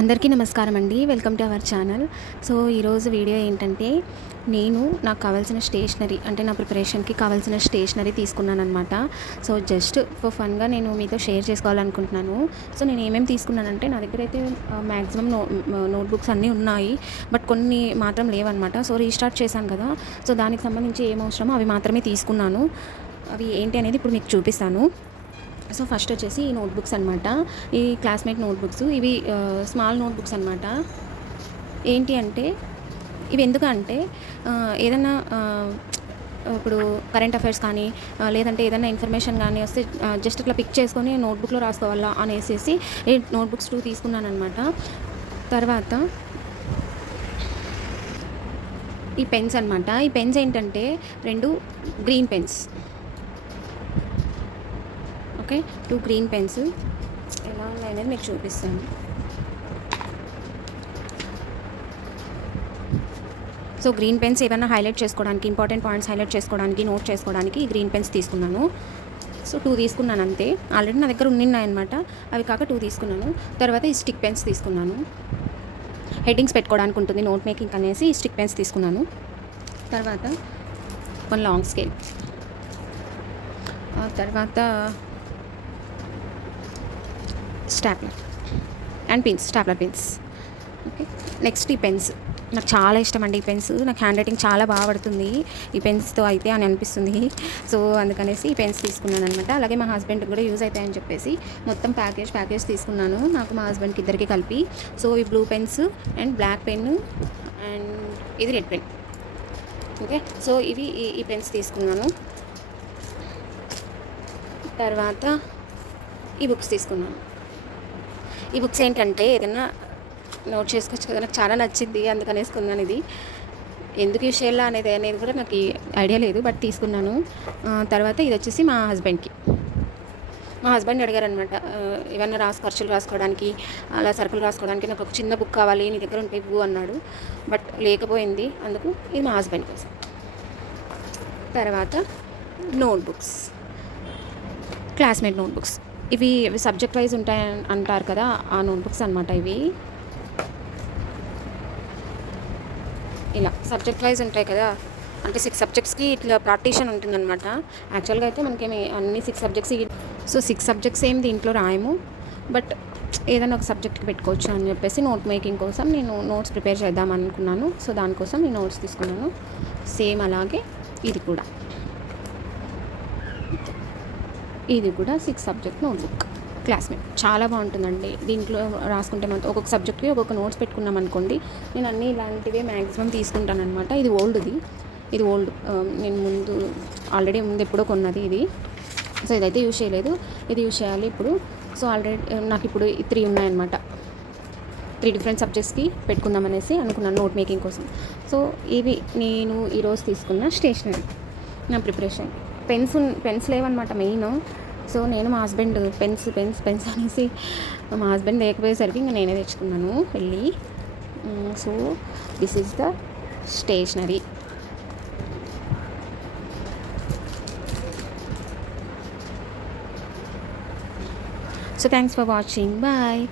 అందరికీ నమస్కారం అండి. Welcome to our channel. So ఈరోజు వీడియో ఏంటంటే, నాకు కావాల్సిన స్టేషనరీ అంటే నా ప్రిపరేషన్కి కావాల్సిన స్టేషనరీ తీసుకున్నానమాట. సో జస్ట్ ఫర్ ఫన్గా నేను మీతో షేర్ చేసుకోవాలనుకుంటున్నాను. సో నేను ఏమేమి తీసుకున్నానంటే, నా దగ్గర అయితే మ్యాక్సిమం నోట్బుక్స్ అన్నీ ఉన్నాయి, బట్ కొన్ని మాత్రం లేవన్నమాట. సో రీస్టార్ట్ చేశాను కదా, సో దానికి సంబంధించి ఏం అవసరమో అవి మాత్రమే తీసుకున్నాను. అవి ఏంటి అనేది ఇప్పుడు మీకు చూపిస్తాను. సో ఫస్ట్ వచ్చేసి ఈ నోట్బుక్స్ అనమాట. ఈ క్లాస్మేట్ నోట్బుక్స్ ఇవి స్మాల్ నోట్బుక్స్ అనమాట. ఏంటి అంటే ఇవి ఎందుకంటే ఏదైనా ఇప్పుడు కరెంట్ అఫైర్స్ కానీ లేదంటే ఏదైనా ఇన్ఫర్మేషన్ కానీ వస్తే జస్ట్ ఇట్లా పిక్ చేసుకొని నోట్బుక్లో రాసుకోవాలా అనేసి ఈ నోట్బుక్స్ 2 తీసుకున్నాను అనమాట. తర్వాత ఈ పెన్స్ అనమాట. ఈ పెన్స్ ఏంటంటే 2 green pens. Okay, 2 green pens ఎలా ఉన్నాయనేది మీకు చూపిస్తాను. సో గ్రీన్ పెన్స్ ఏమైనా హైలైట్ చేసుకోవడానికి, ఇంపార్టెంట్ పాయింట్స్ హైలైట్ చేసుకోవడానికి, నోట్ చేసుకోవడానికి ఈ గ్రీన్ పెన్స్ తీసుకున్నాను. సో 2 తీసుకున్నాను అంతే. ఆల్రెడీ నా దగ్గర ఉన్నాయన్నమాట, అవి కాక 2 తీసుకున్నాను. తర్వాత ఈ స్టిక్ పెన్స్ తీసుకున్నాను. హెడ్డింగ్స్ పెట్టుకోవడానికి ఉంటుంది నోట్ మేకింగ్ అనేసి ఈ స్టిక్ పెన్స్ తీసుకున్నాను. తర్వాత కొన్ని లాంగ్ స్కేల్, తర్వాత stapler and pins, stapler pins. Okay, next ఈ పెన్స్ నాకు చాలా ఇష్టం అండి. ఈ పెన్స్ నాకు హ్యాండ్ రైటింగ్ చాలా బాగా పడుతుంది ఈ పెన్స్తో అయితే అని అనిపిస్తుంది. సో అందుకనేసి ఈ పెన్స్ తీసుకున్నాను అనమాట. అలాగే మా హస్బెండ్కి కూడా యూజ్ అవుతాయని చెప్పేసి మొత్తం ప్యాకేజ్ తీసుకున్నాను, నాకు మా హస్బెండ్కి ఇద్దరికి కలిపి. సో ఈ blue pens and black pen and ఇది రెడ్ పెన్. ఓకే, సో ఇవి ఈ పెన్స్ తీసుకున్నాను. తర్వాత ఈ బుక్స్ తీసుకున్నాను. ఈ బుక్స్ ఏంటంటే ఏదైనా నోట్ చేసుకోవచ్చు కదా, నాకు చాలా నచ్చింది అందుకనేసి కొన్నాను. ఇది ఎందుకు యూజ్ చేయాలా అనేది కూడా నాకు ఐడియా లేదు, బట్ తీసుకున్నాను. తర్వాత ఇది వచ్చేసి మా హస్బెండ్ అడిగారనమాట, ఏమన్నా ఖర్చులు రాసుకోవడానికి, అలా సరుకులు రాసుకోవడానికి నాకు ఒక చిన్న బుక్ కావాలి, నీ దగ్గర ఉంటే ఇవ్వు అన్నాడు, బట్ లేకపోయింది. అందుకు ఇది మా హస్బెండ్ కోసం. తర్వాత నోట్బుక్స్, క్లాస్మేట్ నోట్బుక్స్. ఇవి సబ్జెక్ట్ వైజ్ ఉంటాయి అంటారు కదా, ఆ నోట్బుక్స్ అనమాట. ఇవి ఇలా సబ్జెక్ట్ వైజ్ ఉంటాయి కదా, అంటే 6 సబ్జెక్ట్స్కి ఇట్లా పార్టీషన్ ఉంటుందన్నమాట. యాక్చువల్గా అయితే మనకేమి అన్ని 6 సబ్జెక్ట్స్, సో 6 సబ్జెక్ట్స్ ఏమి దీంట్లో రాయము, బట్ ఏదైనా ఒక సబ్జెక్ట్కి పెట్టుకోవచ్చు అని చెప్పేసి నోట్ మేకింగ్ కోసం నేను నోట్స్ ప్రిపేర్ చేద్దాం అనుకున్నాను. సో దానికోసం నేను నోట్స్ తీసుకున్నాను. సేమ్ అలాగే ఇది కూడా 6 సబ్జెక్ట్ నోట్బుక్ క్లాస్మేట్. చాలా బాగుంటుందండి. దీంట్లో రాసుకుంటే మనం ఒక్కొక్క సబ్జెక్ట్కి ఒక్కొక్క నోట్స్ పెట్టుకున్నాం అనుకోండి. నేను అన్నీ ఇలాంటివే మ్యాక్సిమం తీసుకుంటాను అనమాట. ఇది ఓల్డ్, నేను ఆల్రెడీ ఎప్పుడో కొన్నది ఇది. సో ఇదైతే యూజ్ చేయలేదు, ఇది యూజ్ చేయాలి ఇప్పుడు. సో ఆల్రెడీ నాకు ఇప్పుడు 3 ఉన్నాయన్నమాట. 3 డిఫరెంట్ సబ్జెక్ట్స్కి పెట్టుకుందామనేసి అనుకున్నాను నోట్ మేకింగ్ కోసం. సో ఇవి నేను ఈరోజు తీసుకున్న స్టేషనరీ నా ప్రిపరేషన్. పెన్స్ లేవన్నమాట మెయిన్. సో నేను మా హస్బెండ్ పెన్స్ అనేసి మా హస్బెండ్ లేకపోయేసరికి ఇంకా నేనే తెచ్చుకున్నాను వెళ్ళి. So this is the stationery. So thanks for watching. Bye.